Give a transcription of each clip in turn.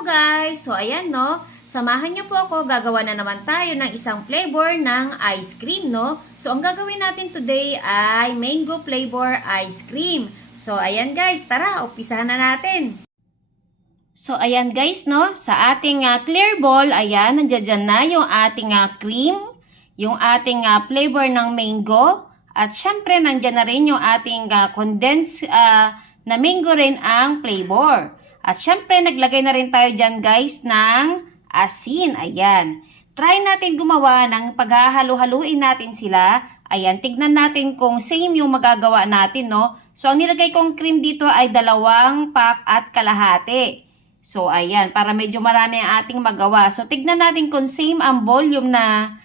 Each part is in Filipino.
Hello guys! So ayan no, samahan niyo po ako, gagawa na naman tayo ng isang flavor ng ice cream no. So ang gagawin natin today ay mango flavor ice cream. So ayan guys, tara, umpisahan na natin. So ayan guys no, sa ating clear bowl, ayan, nandiyan na yung ating cream, yung ating flavor ng mango, at syempre nandiyan na rin yung ating condensed na mango rin ang flavor. At syempre, naglagay na rin tayo dyan guys ng asin. Ayan. Try natin gumawa ng paghahalo-haluin natin sila. Ayan, tignan natin kung same yung magagawa natin, no? So, ang nilagay kong cream dito ay 2 pack at kalahati. So, ayan, para medyo marami ang ating magawa. So, tignan natin kung same ang volume na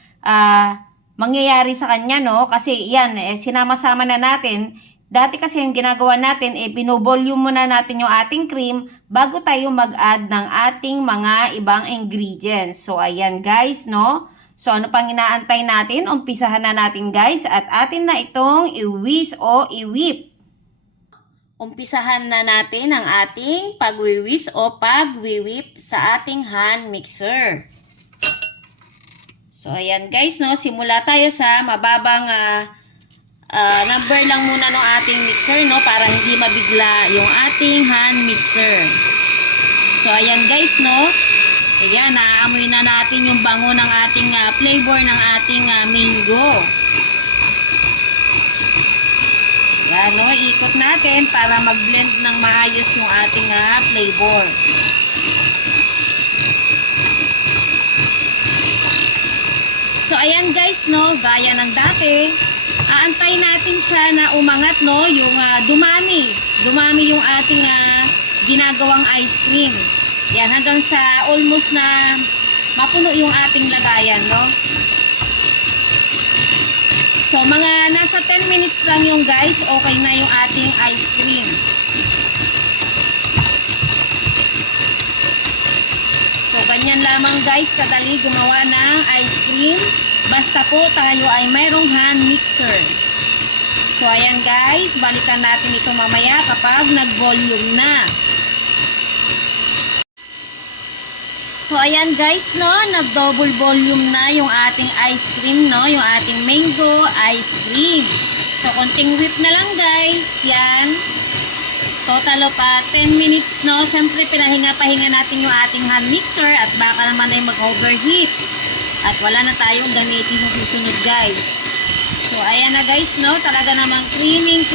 mangyayari sa kanya, no? Kasi, yan, sinama-sama na natin. Dati kasi yung ginagawa natin, binovolume muna natin yung ating cream bago tayo mag-add ng ating mga ibang ingredients. So, ayan guys, no? So, ano pang inaantay natin? Umpisahan na natin guys at atin na itong i-whisk o i-whip. Umpisahan na natin ang ating pag-whisk o pag-whip sa ating hand mixer. So, ayan guys, no? Simula tayo sa mababang number lang muna ng ating mixer, no, para hindi mabigla yung ating hand mixer. So ayan guys, no, ayan, naaamoy na natin yung bango ng ating flavor ng ating mango. Ayan, no, ikot natin para mag-blend ng maayos yung ating flavor. So ayan guys, no, gaya ng dati, aantay natin siya na umangat, no, yung dumami yung ating ginagawang ice cream. Yan, hanggang sa almost na mapuno yung ating lagayan, no. So, mga nasa 10 minutes lang yung guys, okay na yung ating ice cream. So, ganyan lamang guys, kadali gumawa ng ice cream. Basta po tayo ay mayroong hand mixer. So, ayan guys, balikan natin ito mamaya kapag nag-volume na. So, ayan guys, no, nag-double volume na yung ating ice cream, no, yung ating mango ice cream. So, konting whip na lang guys, yan. Total of 10 minutes, no. Siyempre, pinahinga-pahinga natin yung ating hand mixer at baka naman ay mag-overheat. At wala na tayong gamitin sa susunod guys. So ayan na guys, no, talaga namang creamy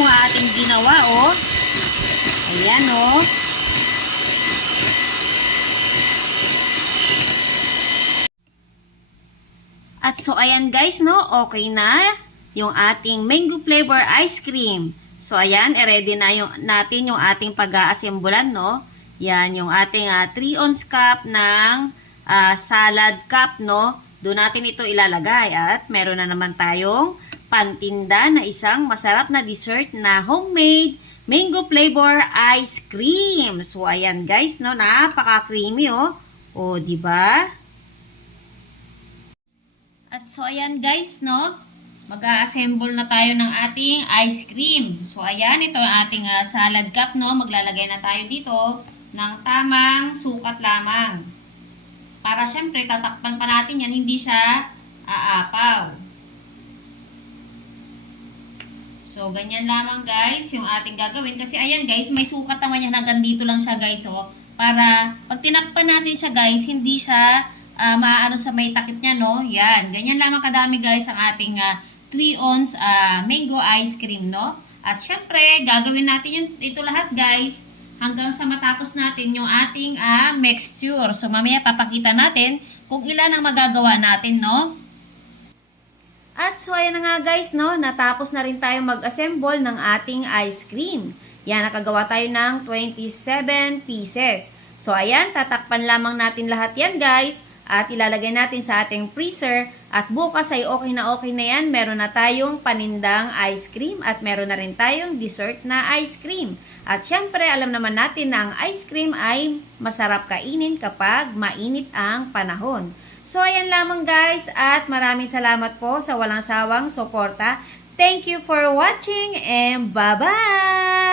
yung ating ginawa, oh. Ayan, oh. At so ayan guys, no, okay na yung ating mango flavor ice cream. So ayan, ready na natin yung ating pag-aassembulan, no. Yan yung ating 3 ounce cup ng salad cup, no. Doon natin ito ilalagay at meron na naman tayong pantinda na isang masarap na dessert na homemade mango flavor ice cream. So ayan guys, no, napaka-creamy, oh. O, di ba? At so ayan guys, no, mag-a-assemble na tayo ng ating ice cream. So ayan, ito ang ating salad cup, no. Maglalagay na tayo dito ng tamang sukat lamang. Para syempre, tatakpan pa natin yan, hindi siya aapaw. So, ganyan lamang guys, yung ating gagawin. Kasi ayan guys, may sukat naman yan, hanggang dito lang siya guys, oh. Para pag tinakpan natin siya guys, hindi siya maano sa may takip niya, no. Yan, ganyan lamang kadami guys ang ating 3 ounce mango ice cream, no. At syempre, gagawin natin ito lahat guys, hanggang sa matapos natin yung ating mixture. So, mamaya papakita natin kung ilan ang magagawa natin, no? At so, ayan na nga guys, no? Natapos na rin tayo mag-assemble ng ating ice cream. Yan, nakagawa tayo ng 27 pieces. So, ayan, tatakpan lamang natin lahat yan guys. At ilalagay natin sa ating freezer. At bukas ay okay na yan. Meron na tayong panindang ice cream at meron na rin tayong dessert na ice cream. At syempre, alam naman natin na ang ice cream ay masarap kainin kapag mainit ang panahon. So, ayan lamang guys at maraming salamat po sa walang sawang suporta. Thank you for watching and bye-bye!